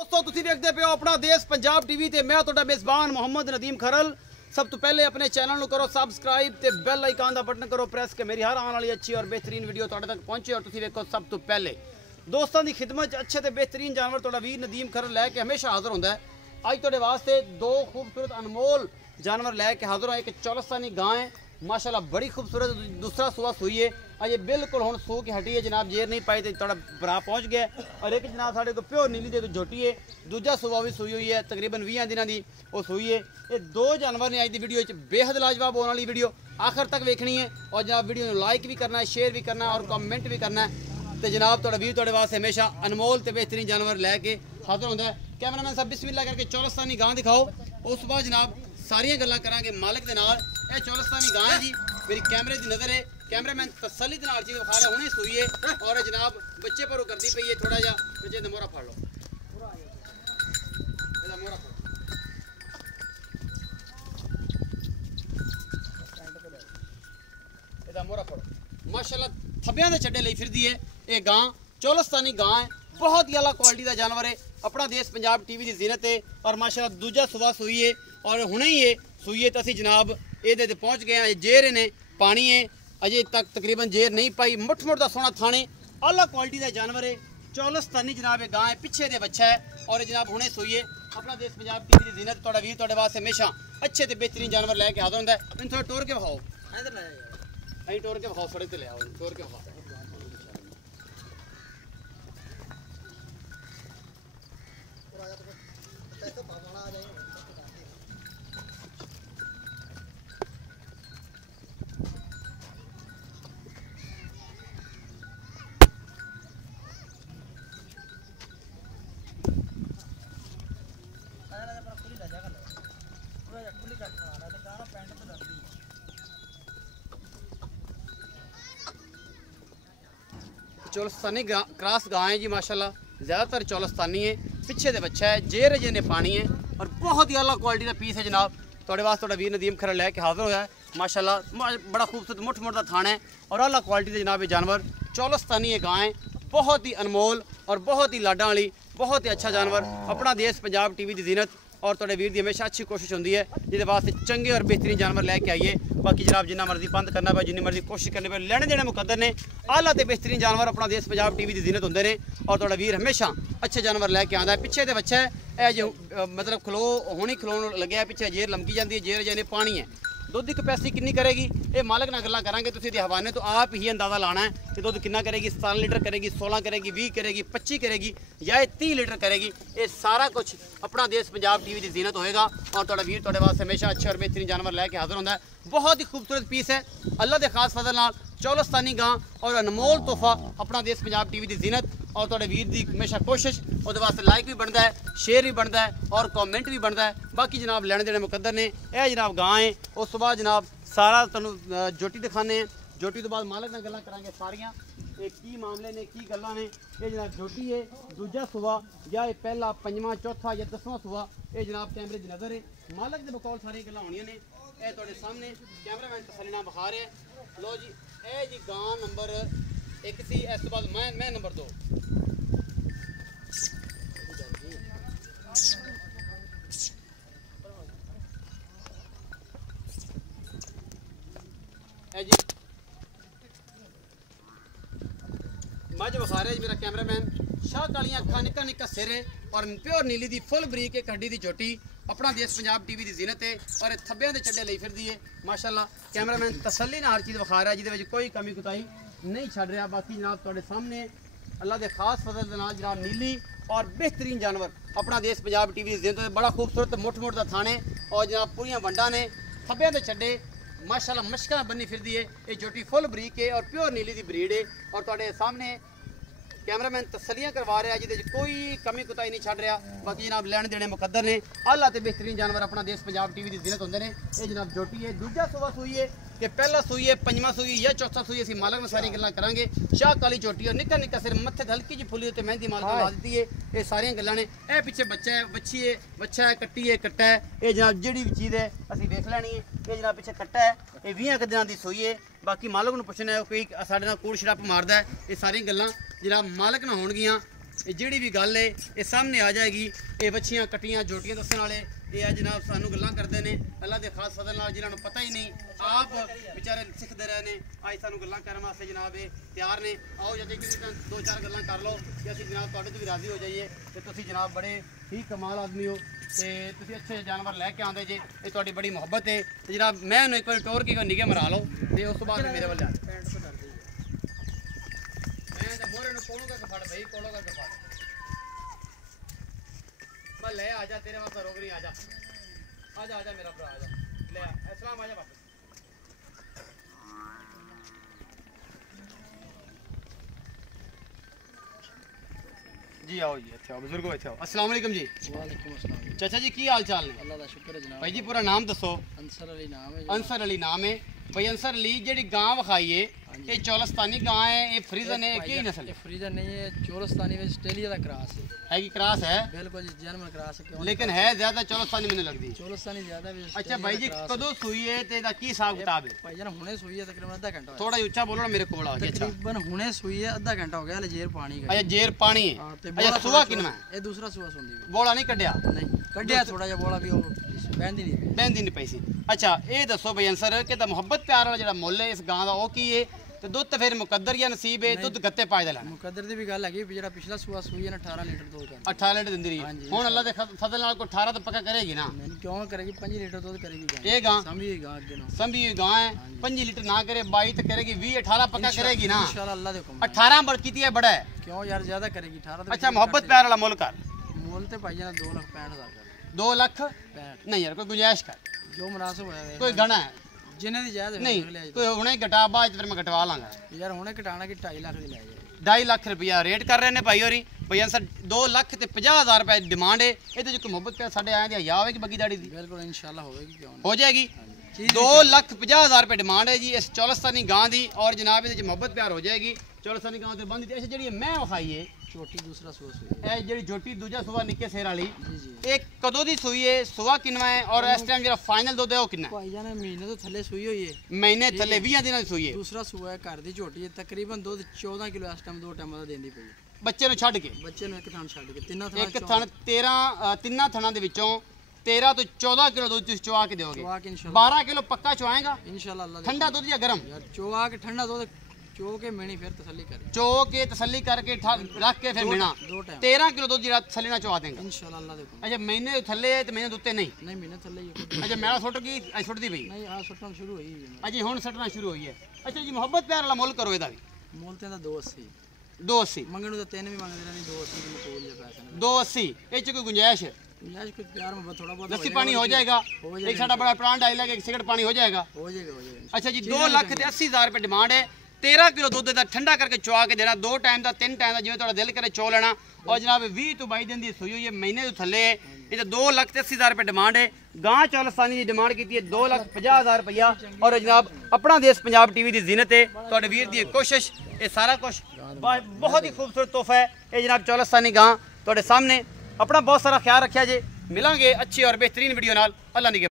दोस्तों तुसीं देखदे पे हो अपना देश पंजाब टीवी ते मैं तुहाडा मेज़बान मोहम्मद नदीम खरल। सब तो पहले अपने चैनल को करो सबसक्राइब ते बेल आइकन का बटन करो प्रेस के मेरी हर आने वाली अच्छी और बेहतरीन वीडियो तुहाडे तक पहुंचे और तुसीं देखो सब तो पहले। दोस्तों की खिदमत अच्छे ते बेहतरीन जानवर तुहाडा वीर नदीम खरल लैके हमेशा हाजिर होंदा है। अज तुहाडे वास्ते दो खूबसूरत अनमोल जानवर लैके हाजिर हो। एक चौलस्तानी गां है माशाल्लाह बड़ी खूबसूरत, दूसरा सुबह सुई है अजे बिल्कुल हुण सू के हटी है जनाब, जेर नहीं पाई तो थोड़ा भरा पहुँच गया। और एक जनाब साढ़े को प्योर नीली दे झोटी है, दूजा सुबह भी सुई हुई है तकरीबन 20 दिनों की वो सुई है। ये दो जानवर ने अज की वीडियो बेहद लाजवाब होने वाली वीडियो आखिर तक वेखनी है और जनाब वीडियो लाइक भी करना है, शेयर भी करना है और कमेंट भी करना है। तो जनाब थोड़ा वीर थोड़े वास्ते हमेशा अनमोल तो बेहतरीन जानवर लैके हाजिर होंदा है। कैमरामैन साहब बिस्मिल्लाह करके चौलस्तानी गां दिखाओ। उस बाद जनाब सारियां गल्लां करांगे मालिक दे नाल। यह चौलस्तानी गां है जी, मेरी कैमरे की नज़र है। कैमरामैन तसल्ली के नाल चीज़ विखा रहा हुणे सुई है और जनाब बच्चे पर करती पई है। थोड़ा जा बच्चे मोहरा फड़ लो, मोहरा फड़ मोहरा फड़ो। माशाल्लाह थब्बियां दे चड्डे लई फिरदी है। ये गां चौलस्तानी गां है, बहुत ही अला क्वालिटी का जानवर है। अपना देश पंजाब टीवी की जीनत है और माशाल्लाह दूजा सुबह सुई है और हुणे ही ये सुई है तो असीं जनाब ये पहुँच गए हैं। जेर ने पानी है अजे तक तकरीबन जेर नहीं पाई। मुठ मुठ का सोना थाने अला क्वालिटी का जानवर है। चौलस्तानी जनाब गां है, पिछे दे बच्चा है और जनाब हुणे सुई है। अपना देश पंजाब टीवी की जीनत थोड़ा वीर थोड़े वास्ते हमेशा अच्छे तो बेहतरीन जानवर लैके हाजिर होंदा है। इन थोड़ा टोर के विखाओ, अं टोर के विखाओ, सड़क ते ले आओ, टोर के विखाओ। चौलस्तानी क्रॉस गां है जी माशाल्लाह, ज़्यादातर चौलस्तानी है, पिछे दे बच्चा है, जेर ने पानी है और बहुत ही अला क्वालिटी का पीस है जनाब। थोड़े वास्ते थोड़ा वीर नदीम खरल लैके हाजिर होया है माशाल्लाह। बड़ा खूबसूरत मुठ मुठ का थाना है और अला क्वालिटी के जनाब ये जानवर चौलस्तानी गां है, बहुत ही अनमोल और बहुत ही लाडा वाली, बहुत ही अच्छा जानवर। अपना देश पंजाब टीवी की जीनत और थोड़े वीर की हमेशा अच्छी कोशिश होती है जिसके वास्ते चंगे और बेहतरीन जानवर लैके आइए। बाकी जनाब जिन्ना मर्जी बंद करना पे, जिन्नी मर्जी कोशिश करने पे, लैने देने मुकद्दर ने। आला तो बेहतरीन जानवर अपना देश पंजाब टीवी की जीनत होंगे ने और थोड़ा वीर हमेशा अच्छे जानवर लैके आता है। पिछे तो बच्चा है यह जो मतलब खलो होनी खलो लगे पिछे जेर लमकी जाती है, जेर जाने पानी है। दुध की कैपेसिटी कितनी करेगी ये मालिक नाल गल्लां करांगे, तुसीं दे हवाले तो आप ही अंदाज़ा लाना है कि दुध कितना करेगी। 17 लीटर करेगी, 16 करेगी, 20 करेगी, 25 करेगी या 30 लीटर करेगी। ये सारा कुछ अपना देश पंजाब टीवी की जीनत होएगा और थोड़ा वीर थोड़े वास्ते हमेशा अच्छे और बेहतरीन जानवर लैके हाजिर होंदा है। बहुत ही खूबसूरत पीस है, अल्लाह के खास फजल नाल चौलस्तानी गां और अनमोल तोहफा अपना देश पंजाब टीवी की जीनत और थोड़े वीर की हमेशा कोशिश। उस वास्ते लाइक भी बनता है, शेयर भी बनता है और कमेंट भी बनता है। बाकी जनाब लैने देने मुकद्दर ने। यह जनाब गां है, उस बाद जनाब सारा तुहानूं जोटी दिखाने हैं। जोटी तो बाद मालिक नाल गल्लां करांगे सारियां की मामले ने की गल्लां ने। ये जनाब जोटी है, दूजा सुबह या ये पहला, पंजवां, चौथा या 10वां सुबह, ये जनाब कैमरे की नज़र है। मालिक के बकौल सारी गल्लां होनियां ने। यह तुहाडे सामने कैमरामैन तसल्ली नाल विखा रहे हैं। लो जी यह जी गां नंबर 1 सी, इस तो बाद मैं नंबर 2। जी मज विखा रहा है मेरा कैमरामैन। शाह कालियां अखा, निक्का निक्का सिर है और प्योर नीली दी फुल बरीक एक हड्डी की चोटी। अपना देश पंजाब टीवी की जीनत है और थब्बियां दे चड्डे लई फिरदी है माशाल्लाह। कैमरामैन तसल्ली नाल हर चीज़ विखा रहा है जिहदे विच कोई कमी कुताही नहीं छड़ रहा। बाकी जनाब तुहाडे सामने अल्लाह के खास फजल दे नाल जनाब नीली और बेहतरीन जानवर अपना देश पंजाब टीवी की जीनत। बड़ा खूबसूरत मुठ मुठ का थाने और जनाब पूरियां वंडा ने, थब्बियां दे चड्डे माशाल्लाह मशका बनी फिरदी है। ये जोटी फुल बरीक है और प्योर नीली की ब्रीड है और तुहाडे सामने कैमरामैन तसलियां करवा रहा है जिहदे कोई कमी कुताही नहीं छड़ रहा। बाकी जनाब लैने देने मुकद्दर ने। आला ते बेहतरीन जानवर अपना देश पंजाब टीवी की जीनत होंगे ने। ये जनाब जोटी है, दूजा सुबह सुई है कि पहला सुई है, पंजवां सुई या चौथा सुई, असीं मालक में सारी गल्लां करांगे। शाह काली चोटी और निक्का निक्का सिर, मत्थे हल्की जी फुली उत्ते मेहंदी मालक ला दी है। ये सारियां गल्लां ने। यह पिछे बच्चा है, बच्ची है, बच्चा है, कट्टी है, कट्टा है। ये जनाब जिहड़ी भी चीज़ है असीं वेख लैनी है। ये जनाब पिछे कट्टा है, ये 20 दिनों की सुई है। बाकी मालक नूं पुछना है कोई साडे नाल कूड़ शराप मारदा है। ये सारी गल्लां जनाब मालक ना होणगियां ਇਹ ਜਿਹੜੀ ਵੀ ਗੱਲ ਹੈ ਇਹ ਸਾਹਮਣੇ ਆ ਜਾਏਗੀ। ਇਹ ਬੱਚੀਆਂ ਕਟੀਆਂ ਜੋਟੀਆਂ ਦੱਸਣ ਵਾਲੇ ਇਹ ਆ ਜਨਾਬ ਸਾਨੂੰ ਗੱਲਾਂ ਕਰਦੇ ਨੇ ਅੱਲਾ ਦੇ ਖਾਸ ਫਜ਼ਲ ਨਾਲ, ਜਿਨ੍ਹਾਂ ਨੂੰ ਪਤਾ ਹੀ ਨਹੀਂ ਆਪ ਵਿਚਾਰੇ ਸਿੱਖਦੇ ਰਹੇ ਨੇ, ਅੱਜ ਸਾਨੂੰ ਗੱਲਾਂ ਕਰਨ ਵਾਸਤੇ ਜਨਾਬ ਇਹ ਤਿਆਰ ਨੇ। ਆਓ ਜਦ ਕਿ ਦੋ ਚਾਰ ਗੱਲਾਂ ਕਰ ਲਓ ਕਿ ਅਸੀਂ ਜਨਾਬ ਤੁਹਾਡੇ ਤੋਂ ਵੀ ਰਾਜ਼ੀ ਹੋ ਜਾਈਏ ਤੇ ਤੁਸੀਂ ਜਨਾਬ ਬੜੇ ਹੀ ਕਮਾਲ ਆਦਮੀ ਹੋ ਤੇ ਤੁਸੀਂ ਅੱਛੇ ਜਾਨਵਰ ਲੈ ਕੇ ਆਉਂਦੇ ਜੇ, ਇਹ ਤੁਹਾਡੀ ਬੜੀ ਮੁਹੱਬਤ ਹੈ। ਤੇ ਜਨਾਬ ਮੈਂ ਉਹਨੂੰ ਇੱਕ ਵਾਰ ਟੋਰ ਕੀ ਨਿਗੇ ਮਰਾ ਲਓ ਤੇ ਉਸ ਤੋਂ ਬਾਅਦ ਮੇਰੇ ਵੱਲ ਆ मैं तो मोरे ने कोलों का फड़ भाई, कोलों का फड़ मैं ले आजा तेरे वास्ते रोक नहीं, आजा आजा आजा मेरा भरा आजा ले आ अस्सलाम आजा वापस जी आओ जी अच्छा बुजुर्गो अच्छा अस्सलाम वालेकुम जी। वालेकुम अस्सलाम। चाचा जी की हाल चाल ने? अल्लाह दा शुक्र है जनाब। भाई जी पूरा नाम दसो। अंसर अली नाम है। अंसर अली नाम है भाई। अंसर अली जेडी गां वखाई है ये चौलस्तानी गां है, ये फ्रीजन है, की नस्ल है? फ्रीजन नहीं है, चौलस्तानी में ऑस्ट्रेलिया का क्रॉस है कि क्रॉस है? बिल्कुल जी जर्मन क्रॉस है। क्यों लेकिन है ज्यादा चौलस्तानी मैंने लगदी। चौलस्तानी ज्यादा भी। अच्छा भाई जी कदों सुई है ते दा की हिसाब किताब है? भाई जान हुने सुई है तकरीबन आधा घंटा। थोड़ा ऊंचा बोलो ना मेरे कोल आ के। अच्छा तकरीबन हुने सुई है आधा घंटा हो गया जेर पानी का। अच्छा जेर पानी है। अच्छा सुआ किनवा है? ये दूसरा सुआ सुनदी बोला नहीं कड्या? नहीं कड्या थोड़ा जा बोला भी बहंदी नहीं पैसी। अच्छा ये दसो भाई अंसर कि मोहब्बत प्यार वाला जेड़ा मुੱਲ है इस गां दा ओ की है ते दुध तो फिर मुकद्दर या नसीब है? दुध गत्ते पाए दे लेना। मुकद्दर दी भी गल है कि जेड़ा पिछला सुआ सुई है ना 18 लीटर दूध है। 18 लीटर दिंदी रही हुन अल्लाह दे फजल नाल को 18 तो पक्का करेगी ना? नहीं क्यों करेगी 5 लीटर दूध करेगी। ये गां संभी हुई गां अगे ना संभी हुई गां है 5 लीटर ना करे 22 तो करेगी 20 18 पक्का करेगी ना इंशाल्लाह अल्लाह दे हुक्म। 18 बढ़ कीती है बड़ा है क्यों यार ज्यादा करेगी 18 तो। अच्छा मोहब्बत प्यार वाला मुल्क कर मोल ते भाई जान 2,65,000 कर। 2 लाख नहीं यार कोई गुंजाइश कर जो मुनासिब होया कोई गणा है जिन्हें दी जायज नहीं कोई हुणे घटा बाद फिर मैं घटवा लांगा यार हुणे घटाना कि 2.5 लाख दी ले जाए। 2.5 लाख रुपया रेट कर रहे ने भाई होरी भैया सर 2 लाख ते 50,000 रुपए डिमांड है। ये जो मोहब्बत प्यार साडे आए दी या होगी बगी दाड़ी दी? बिल्कुल इंशाल्लाह होगी क्यों हो जाएगी। 2,50,000 रुपए डिमांड है जी इस चौलस्तानी गां दी और जनाब ये मोहब्बत प्यार हो जाएगी। चौलस्तानी गां ते बंद अच्छा जी मैं वखाई है छोटी दूसरा सुआ सुई ए जेडी छोटी दूजा सुआ निक्के सेर वाली जी जी एक कदों दी सुई है सुआ किनवा है और इस टाइम जेड़ा फाइनल दुध है वो कितना है? भाई जान महीने तो थल्ले सुई हुई है। महीने थल्ले 20 दिनां दी सुई है। दूसरा सुआ है घर दी छोटी है तकरीबन दूध 14 किलो इस टाइम 2 टाइम दा देंदी पई बच्चे ਨੂੰ ਛੱਡ ਕੇ। बच्चे ਨੂੰ ਇੱਕ ਥਣ ਛੱਡ ਕੇ ਤਿੰਨਾਂ ਥਾਂ ਇੱਕ ਥਣ 13 ਤਿੰਨਾਂ ਥਣਾਂ ਦੇ ਵਿੱਚੋਂ 13 ਤੋਂ 14 ਕਿਲੋ ਦੁੱਧ ਤੁਸੀਂ ਚੁਆ ਕੇ ਦਿਓਗੇ। चुआ के इंशाल्लाह 12 किलो पक्का चुआएगा? इंशाल्लाह अल्लाह ठंडा दूध या गर्म? यार चुआ के ठंडा दूध चो के मेणी फिर तसल्ली करे चो के तसल्ली करके रख के फिर मिना 2 टाइम 13 किलो दूध ਜਿਹੜਾ ਥੱਲੇ ਨਾਲ ਚੁਆ ਦੇਂਗਾ इंशाल्लाह अल्लाह दे हुक्म। ਅੱਛਾ ਮਹੀਨੇ ਦੇ ਥੱਲੇ ਤੇ ਮਹੀਨੇ ਦੇ ਉੱਤੇ ਨਹੀਂ? नहीं महीने थल्ले ही ਅੱਛਾ ਮੈਲਾ ਸੁੱਟ ਗਈ ਐ ਸੁੱਟਦੀ ਪਈ नहीं हां सुटना शुरू हुई है। ਅਜੀ ਹੁਣ ਸੱਟਣਾ ਸ਼ੁਰੂ ਹੋਈ ਹੈ। ਅੱਛਾ ਜੀ ਮੁਹੱਬਤ ਪਿਆਰ ਵਾਲਾ ਮੁੱਲ ਕਰੋ ਇਹਦਾ ਵੀ। मोलते दा 280 280 मंगण तो 3 भी मांगदे रहनी 280 की कोल जे पैसे ने 280 ਇਹ ਚ ਕੋਈ ਗੁੰਜਾਇਸ਼ है? यार कुछ प्यार में थोड़ा बहुत लस्सी पानी हो जाएगा। एक साडा बड़ा प्लान डायलॉग एक सिगरेट पानी हो जाएगा। हो जाएगा अच्छा जी 2,80,000 रुपए डिमांड है। 13 किलो दुध ਦਾ ਠੰਡਾ ਕਰਕੇ ਚੁਆ ਕੇ ਦੇਣਾ 2 ਟਾਈਮ ਦਾ 3 ਟਾਈਮ ਦਾ ਜਿਵੇਂ ਤੁਹਾਡਾ ਦਿਲ ਕਰੇ ਚੋ ਲੈਣਾ। ਔਰ ਜਨਾਬ 20 ਤੋਂ 22 ਦਿਨ ਦੀ ਸੂਈ ਹੋਈ ਹੈ ਮਹੀਨੇ ਤੋਂ ਥੱਲੇ ਇਹ ਤਾਂ 2,80,000 ਰੁਪਏ ਡਿਮਾਂਡ ਹੈ। ਗਾਂ ਚੌਲਸਤਾਨੀ ਦੀ ਡਿਮਾਂਡ ਕੀਤੀ ਹੈ 2,50,000 ਰੁਪਇਆ। ਔਰ ਜਨਾਬ ਆਪਣਾ ਦੇਸ਼ ਪੰਜਾਬ ਟੀਵੀ ਦੀ ਜ਼ਿਨਤ ਹੈ ਤੁਹਾਡੇ ਵੀਰ ਦੀ ਕੋਸ਼ਿਸ਼ ਇਹ ਸਾਰਾ ਕੁਝ ਬਹੁਤ ਹੀ ਖੂਬਸੂਰਤ ਤੋਹਫਾ ਹੈ। ਇਹ ਜਨਾਬ ਚੌਲਸਤਾਨੀ ਗਾਂ ਤੁਹਾਡੇ ਸਾਹਮਣੇ। अपना बहुत सारा ख्याल रखा जे मिलेंगे अच्छी और बेहतरीन वीडियो नाल। अल्लाह निगह।